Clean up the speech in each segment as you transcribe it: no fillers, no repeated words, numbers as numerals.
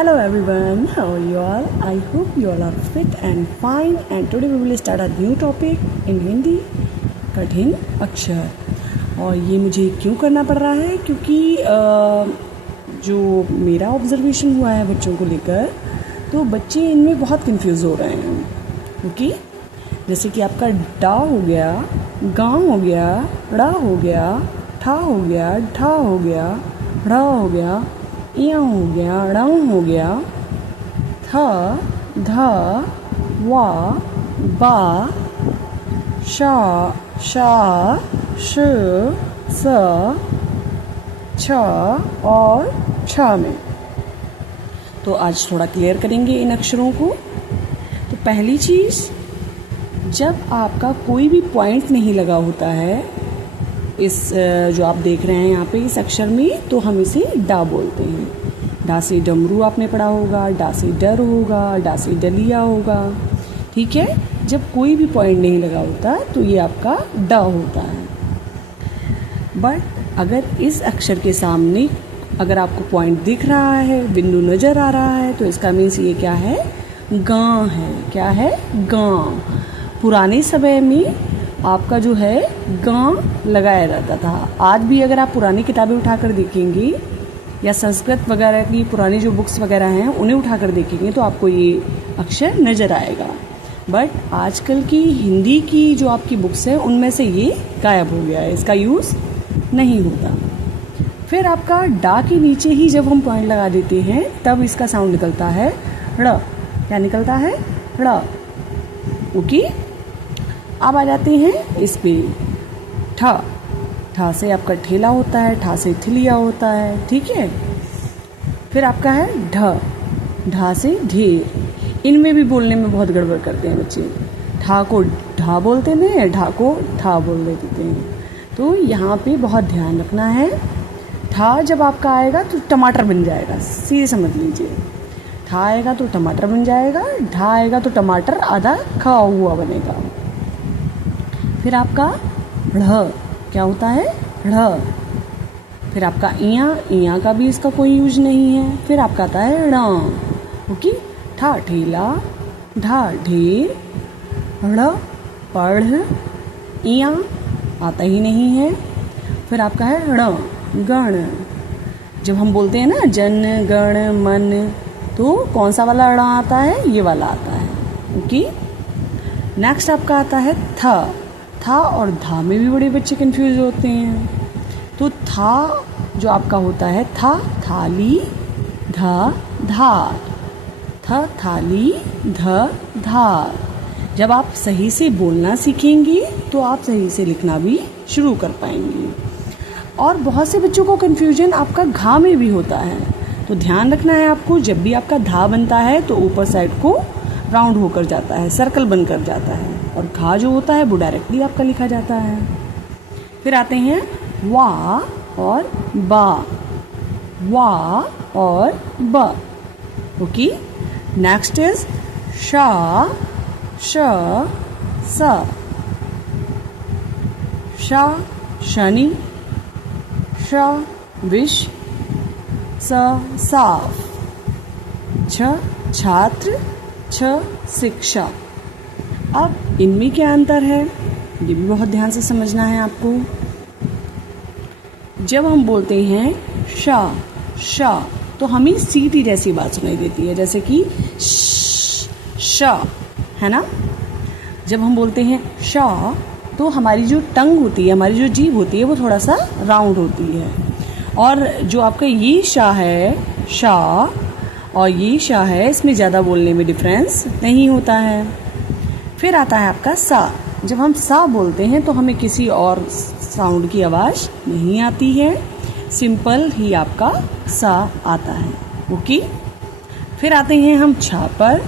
Hello everyone, how are you all? I hope you all are fit and fine and today we will start a new topic in Hindi, कठिन अक्षर। और ये मुझे क्यों करना पड़ रहा है क्योंकि जो मेरा ऑब्जर्वेशन हुआ है बच्चों को लेकर, तो बच्चे इनमें बहुत कंफ्यूज हो रहे हैं। ओके, जैसे कि आपका डा हो गया, गाँव हो गया, ड़ा हो गया, ठा हो गया, ढा हो गया, ढ़ा हो गया, इया हो गया, ड़ाऊ हो गया, थ, ध, वा, बा, शा, शा, श, स, छ और छ में। तो आज थोड़ा क्लियर करेंगे इन अक्षरों को। तो पहली चीज़, जब आपका कोई भी पॉइंट नहीं लगा होता है इस जो आप देख रहे हैं यहाँ पे इस अक्षर में, तो हम इसे डा बोलते हैं। डा से डमरू आपने पढ़ा होगा, डा से डर होगा, डा से डलिया होगा। ठीक है, जब कोई भी पॉइंट नहीं लगा होता तो ये आपका डा होता है। बट अगर इस अक्षर के सामने अगर आपको पॉइंट दिख रहा है, बिंदु नज़र आ रहा है, तो इसका मीन्स ये क्या है? गां है। क्या है? गां। पुराने समय में आपका जो है गां लगाया जाता था। आज भी अगर आप पुरानी किताबें उठाकर देखेंगे या संस्कृत वगैरह की पुरानी जो बुक्स वगैरह हैं उन्हें उठाकर देखेंगे तो आपको ये अक्षर नज़र आएगा। बट आजकल की हिंदी की जो आपकी बुक्स हैं उनमें से ये गायब हो गया है, इसका यूज़ नहीं होता। फिर आपका डा के नीचे ही जब हम पॉइंट लगा देते हैं तब इसका साउंड निकलता है ड़। क्या निकलता है? ड़। ओके, अब आ जाते हैं इस पे ठा। ठा से आपका ठेला होता है, ठा से थिलिया होता है। ठीक है, फिर आपका है ढ। ढा से ढेर। इनमें भी बोलने में बहुत गड़बड़ करते हैं बच्चे। ठा को ढा बोलते हैं, ढा को ठा बोल देते हैं। तो यहाँ पे बहुत ध्यान रखना है। ठा जब आपका आएगा तो टमाटर बन जाएगा, सीधे समझ लीजिए। ठा आएगा तो टमाटर बन जाएगा, ढा आएगा तो टमाटर आधा खा हुआ बनेगा। फिर आपका ढ़। क्या होता है? ढ़। फिर आपका इया। इया का भी इसका कोई यूज नहीं है। फिर आपका आता है ड़ा। ओके, ठा ठेला, ढा ढेर, ढ़ पढ़, इया आता ही नहीं है। फिर आपका है ण गण। जब हम बोलते हैं ना जन गण मन, तो कौन सा वाला ण आता है? ये वाला आता है। ओके, नेक्स्ट आपका आता है थ। था और धा में भी बड़े बच्चे कंफ्यूज होते हैं। तो था जो आपका होता है था, थाली, धा धार। थ थाली, ध धार। जब आप सही से बोलना सीखेंगे तो आप सही से लिखना भी शुरू कर पाएंगे। और बहुत से बच्चों को कंफ्यूजन आपका घा में भी होता है। तो ध्यान रखना है आपको, जब भी आपका धा बनता है तो ऊपर साइड को राउंड होकर जाता है, सर्कल बनकर जाता है। और घा जो होता है वो डायरेक्टली आपका लिखा जाता है। फिर आते हैं वा और बा। वा और ब। ओके, नेक्स्ट इज शा, श, स। शा शनि, श विष, स साफ, छ छात्र, छ शिक्षा। अब इनमें क्या अंतर है ये भी बहुत ध्यान से समझना है आपको। जब हम बोलते हैं शा, शा, तो हमें सीटी जैसी बात सुनाई देती है, जैसे कि शा, है ना। जब हम बोलते हैं शा तो हमारी जो टंग होती है, हमारी जो जीभ होती है वो थोड़ा सा राउंड होती है। और जो आपका ये शा है, शा और ये शा है, इसमें ज़्यादा बोलने में डिफरेंस नहीं होता है। फिर आता है आपका सा। जब हम सा बोलते हैं तो हमें किसी और साउंड की आवाज़ नहीं आती है, सिंपल ही आपका सा आता है। ओके, फिर आते हैं हम छा पर।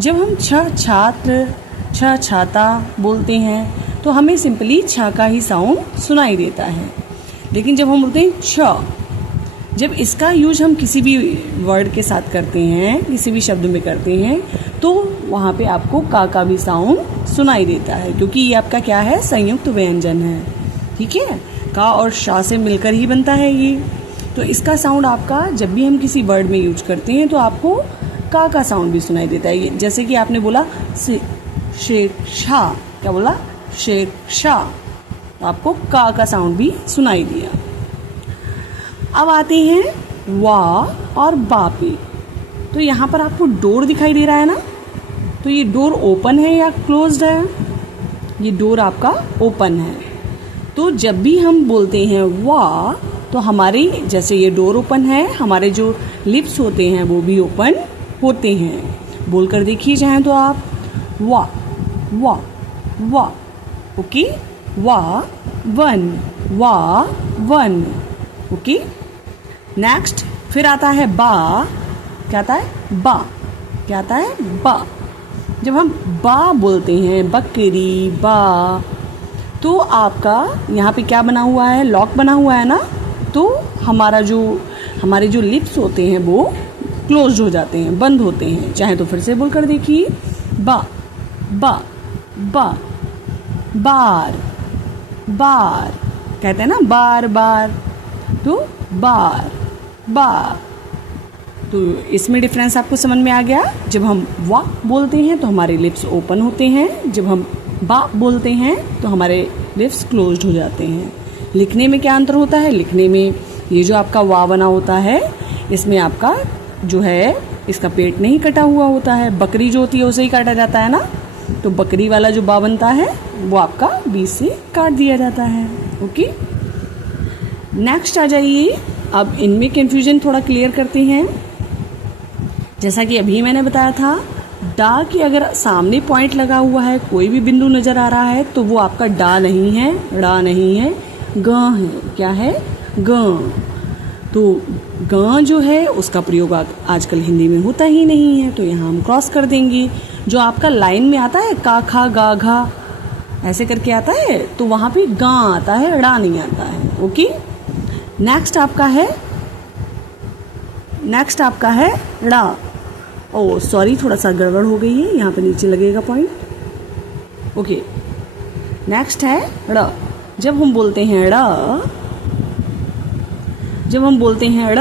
जब हम छ छात्र, छ छाता बोलते हैं तो हमें सिंपली छा का ही साउंड सुनाई देता है। लेकिन जब हम बोलते हैं छ, जब इसका यूज हम किसी भी वर्ड के साथ करते हैं, किसी भी शब्द में करते हैं, तो वहाँ पे आपको का भी साउंड सुनाई देता है, क्योंकि ये आपका क्या है? संयुक्त व्यंजन है। ठीक है, का और शा से मिलकर ही बनता है ये। तो इसका साउंड आपका जब भी हम किसी वर्ड में यूज करते हैं तो आपको का साउंड भी सुनाई देता है। जैसे कि आपने बोला शिक्षा, क्या बोला, शिक्षा, तो आपको का साउंड भी सुनाई दिया। अब आते हैं वा और बा पे। तो यहाँ पर आपको डोर दिखाई दे रहा है ना, तो ये डोर ओपन है या क्लोज्ड है? ये डोर आपका ओपन है। तो जब भी हम बोलते हैं वा, तो हमारी जैसे ये डोर ओपन है, हमारे जो लिप्स होते हैं वो भी ओपन होते हैं। बोलकर देखिए चाहें तो आप, वा वा वा। ओके, वा वन, वा वन। ओके, नेक्स्ट फिर आता है बा। क्या आता है? बा। क्या आता है? बा। जब हम बा बोलते हैं, बकरी, बा, तो आपका यहाँ पे क्या बना हुआ है? लॉक बना हुआ है ना। तो हमारे जो लिप्स होते हैं वो क्लोज हो जाते हैं, बंद होते हैं। चाहे तो फिर से बोल कर देखिए, बा बा बा। बार, बार कहते हैं ना, बार बार, तो बार बार। तो इसमें डिफरेंस आपको समझ में आ गया। जब हम वा बोलते हैं तो हमारे लिप्स ओपन होते हैं, जब हम बा बोलते हैं तो हमारे लिप्स क्लोज्ड हो जाते हैं। लिखने में क्या अंतर होता है? लिखने में ये जो आपका वा बना होता है, इसमें आपका जो है इसका पेट नहीं कटा हुआ होता है। बकरी जो होती है उसे ही काटा जाता है ना, तो बकरी वाला जो बा बनता है वो आपका बीच से काट दिया जाता है। ओके, नेक्स्ट आ जाइए। अब इनमें कंफ्यूजन थोड़ा क्लियर करते हैं। जैसा कि अभी मैंने बताया था, डा की अगर सामने पॉइंट लगा हुआ है, कोई भी बिंदु नजर आ रहा है, तो वो आपका डा नहीं है, ड़ा नहीं है, ग है। क्या है? ग। तो ग जो है उसका प्रयोग आजकल हिंदी में होता ही नहीं है, तो यहाँ हम क्रॉस कर देंगे। जो आपका लाइन में आता है का, खा, गा, घा, ऐसे करके आता है, तो वहाँ पे गा आता है, ड़ा नहीं आता है। ओके, नेक्स्ट आपका है ड़ा। ओ सॉरी, थोड़ा सा गड़बड़ हो गई है, यहाँ पे नीचे लगेगा पॉइंट। ओके, नेक्स्ट है ड़। जब हम बोलते हैं ड़,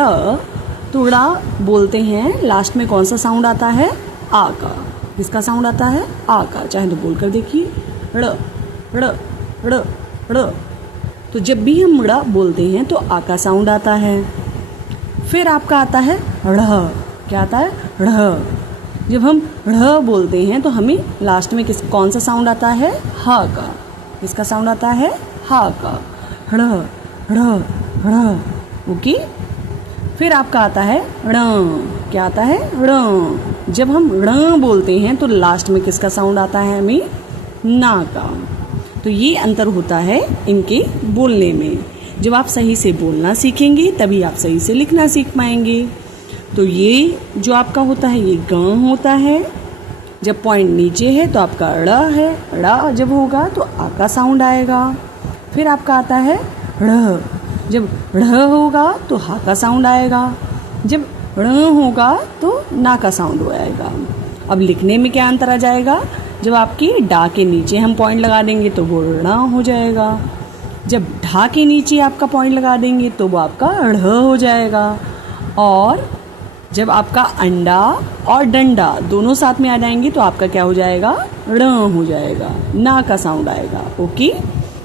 तो ड़ा बोलते हैं, लास्ट में कौन सा साउंड आता है? आ का। किसका साउंड आता है? आ का। चाहे तो बोलकर देखिए, ड़ ड़ ड़ ड़। तो जब भी हम ड़ बोलते हैं तो आ का साउंड आता है। फिर आपका आता है ढ़। क्या आता है? ढ़। जब हम ढ़ बोलते हैं तो हमें लास्ट में कौन सा साउंड आता है? हा का। किसका साउंड आता है? हा का। ढ़ ढ़ ढ़। ओके, फिर आपका आता है ण। क्या आता है? ण। जब हम ण बोलते हैं तो लास्ट में किसका साउंड आता है हमें? ना का। तो ये अंतर होता है इनके बोलने में। जब आप सही से बोलना सीखेंगे तभी आप सही से लिखना सीख पाएंगे। तो ये जो आपका होता है ये ग होता है। जब पॉइंट नीचे है तो आपका ड़ है, ड़ जब होगा तो आ का साउंड आएगा। फिर आपका आता है ढ़। जब ढ़ होगा तो हा का साउंड आएगा। जब ण होगा तो ना का साउंड आएगा। अब लिखने में क्या अंतर आ जाएगा? जब आपकी डा के नीचे हम पॉइंट लगा देंगे तो वो ण हो जाएगा। जब ढा के नीचे आपका पॉइंट लगा देंगे तो वो आपका ढ़ हो जाएगा। और जब आपका अंडा और डंडा दोनों साथ में आ जाएंगे तो आपका क्या हो जाएगा? ण हो जाएगा, ना का साउंड आएगा। ओके,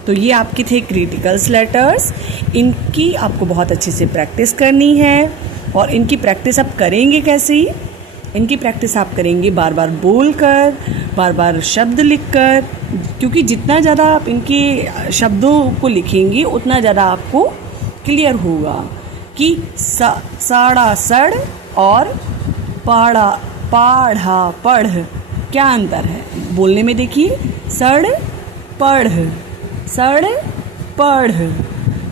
तो ये आपके थे क्रिटिकल्स लेटर्स। इनकी आपको बहुत अच्छे से प्रैक्टिस करनी है। और इनकी प्रैक्टिस आप करेंगे कैसे? इनकी प्रैक्टिस आप करेंगे बार बार बोलकर, बार बार शब्द लिखकर, क्योंकि जितना ज़्यादा आप इनके शब्दों को लिखेंगे उतना ज़्यादा आपको क्लियर होगा कि साड़ा सड़ और पाढ़ा पढ़ क्या अंतर है। बोलने में देखिए, सड़ पढ़।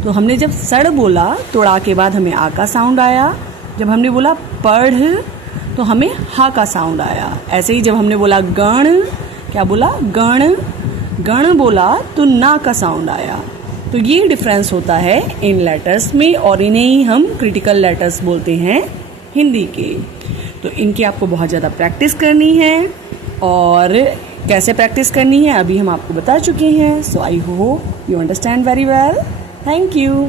तो हमने जब सड़ बोला तो ड़ा के बाद हमें आ का साउंड आया। जब हमने बोला पढ़ तो हमें हा का साउंड आया। ऐसे ही जब हमने बोला गण, क्या बोला? गण बोला तो ना का साउंड आया। तो ये डिफरेंस होता है इन लेटर्स में, और इन्हें ही हम क्रिटिकल लेटर्स बोलते हैं हिंदी के। तो इनकी आपको बहुत ज़्यादा प्रैक्टिस करनी है। और कैसे प्रैक्टिस करनी है अभी हम आपको बता चुके हैं। So I hope you understand very well. Thank you.